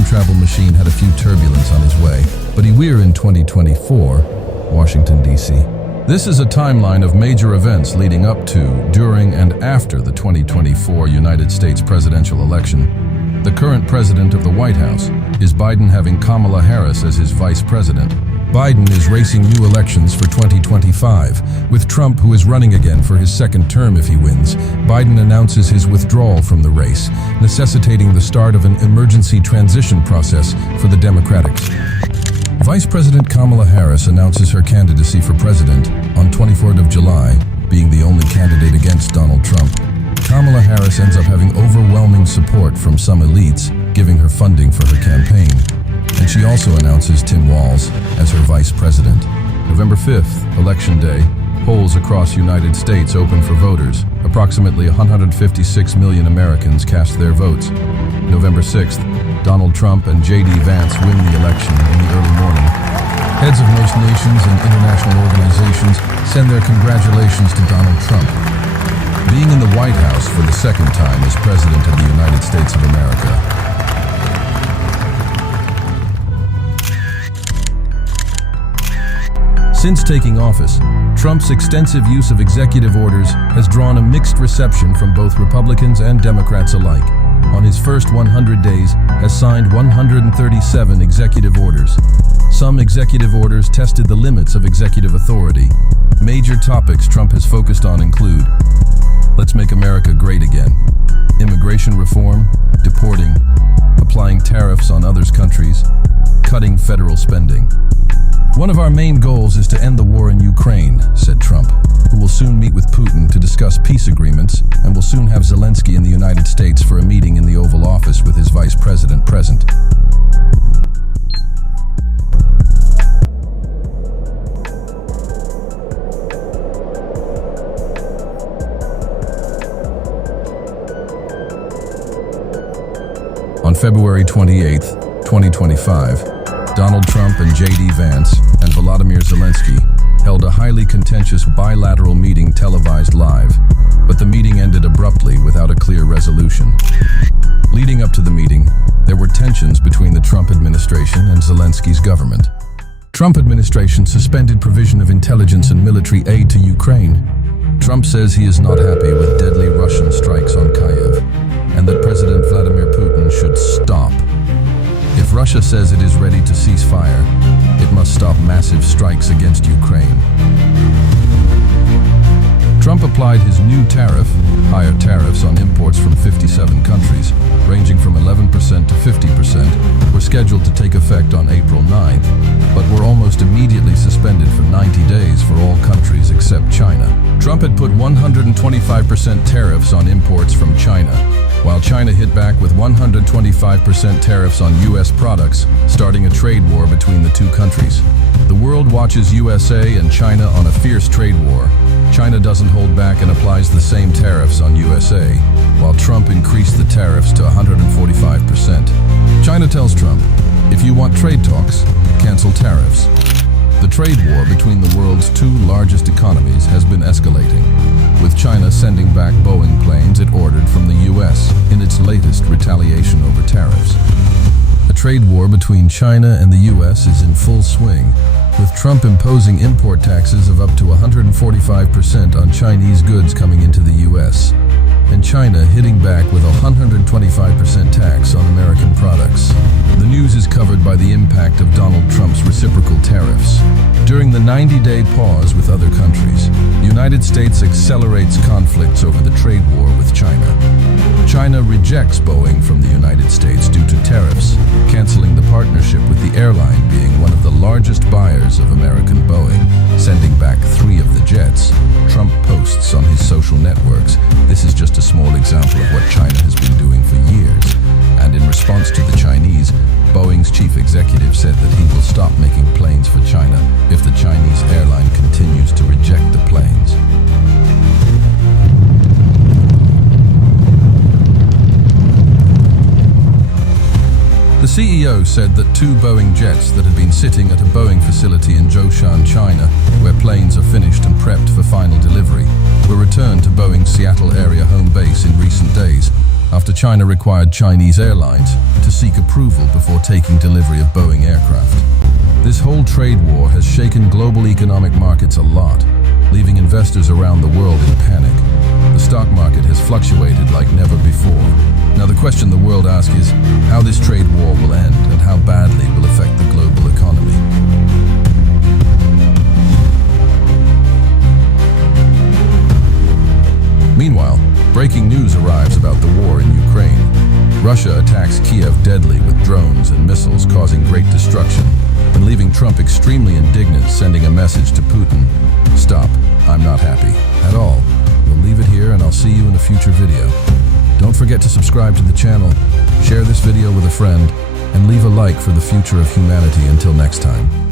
time travel machine had a few turbulence on his way, but we're in 2024, Washington, D.C. This is a timeline of major events leading up to, during, and after the 2024 United States presidential election. The current president of the White House is Biden, having Kamala Harris as his vice president. Biden is racing new elections for 2025, with Trump, who is running again for his second term if he wins. Biden announces his withdrawal from the race, necessitating the start of an emergency transition process for the Democrats. Vice President Kamala Harris announces her candidacy for president on 24th of July, being the only candidate against Donald Trump. Kamala Harris ends up having overwhelming support from some elites, giving her funding for her campaign. And she also announces Tim Walz as her vice president. November 5th, Election Day, polls across the United States open for voters. Approximately 156 million Americans cast their votes. November 6th, Donald Trump and J.D. Vance win the election in the early morning. Heads of most nations and international organizations send their congratulations to Donald Trump. Being in the White House for the second time as President of the United States of America. Since taking office, Trump's extensive use of executive orders has drawn a mixed reception from both Republicans and Democrats alike. On his first 100 days, has signed 137 executive orders. Some executive orders tested the limits of executive authority. Major topics Trump has focused on include: let's make America great again, immigration reform, deporting, applying tariffs on other countries, cutting federal spending. One of our main goals is to end the war in Ukraine, said Trump, who will soon meet with Putin to discuss peace agreements and will soon have Zelensky in the United States for a meeting in the Oval Office with his vice president present. On February 28, 2025, Donald Trump and J.D. Vance and Volodymyr Zelensky held a highly contentious bilateral meeting televised live, but the meeting ended abruptly without a clear resolution. Leading up to the meeting, there were tensions between the Trump administration and Zelensky's government. Trump administration suspended provision of intelligence and military aid to Ukraine. Trump says he is not happy with deadly Russian strikes on Kyiv, and that President Vladimir Putin should stop. If Russia says it is ready to cease fire, it must stop massive strikes against Ukraine. Trump applied his new tariff, higher tariffs on imports from 57 countries, ranging from 11% to 50%, were scheduled to take effect on April 9th, but were almost immediately suspended for 90 days for all countries except China. Trump had put 125% tariffs on imports from China, while China hit back with 125% tariffs on U.S. products, starting a trade war between the two countries. The world watches USA and China on a fierce trade war. China doesn't hold back and applies the same tariffs on USA, while Trump increased the tariffs to 145%. China tells Trump, if you want trade talks, cancel tariffs. The trade war between the world's two largest economies has been escalating, with China sending back Boeing planes it ordered from the U.S. in its latest retaliation over tariffs. A trade war between China and the U.S. is in full swing, with Trump imposing import taxes of up to 145% on Chinese goods coming into the U.S., and China hitting back with a 125% tax on American products. The news is covered by the impact of Donald Trump's reciprocal tariffs. During the 90-day pause with other countries, the United States accelerates conflicts over the trade war with China. China rejects Boeing from the United States due to tariffs, canceling the partnership with the airline being one of the largest buyers of American Boeing, sending back 3 of the jets. Trump posts on his social networks, this is just a small example of what China has been doing for years. And in response to the Chinese, Boeing's chief executive said that he will stop making planes for China if the Chinese airline continues to reject the planes. The CEO said that 2 Boeing jets that had been sitting at a Boeing facility in Zhoushan, China, where planes are finished and prepped for final delivery, were returned to Boeing's Seattle area home base in recent days. after China required Chinese airlines to seek approval before taking delivery of Boeing aircraft. This whole trade war has shaken global economic markets a lot, leaving investors around the world in panic. The stock market has fluctuated like never before. Now the question the world asks is how this trade war will end and how badly it will affect the global economy. Meanwhile, breaking news arrives about the war in Ukraine. Russia attacks Kiev deadly with drones and missiles, causing great destruction, and leaving Trump extremely indignant, sending a message to Putin: "Stop, I'm not happy at all." We'll leave it here and I'll see you in a future video. Don't forget to subscribe to the channel, share this video with a friend, and leave a like for the future of humanity. Until next time.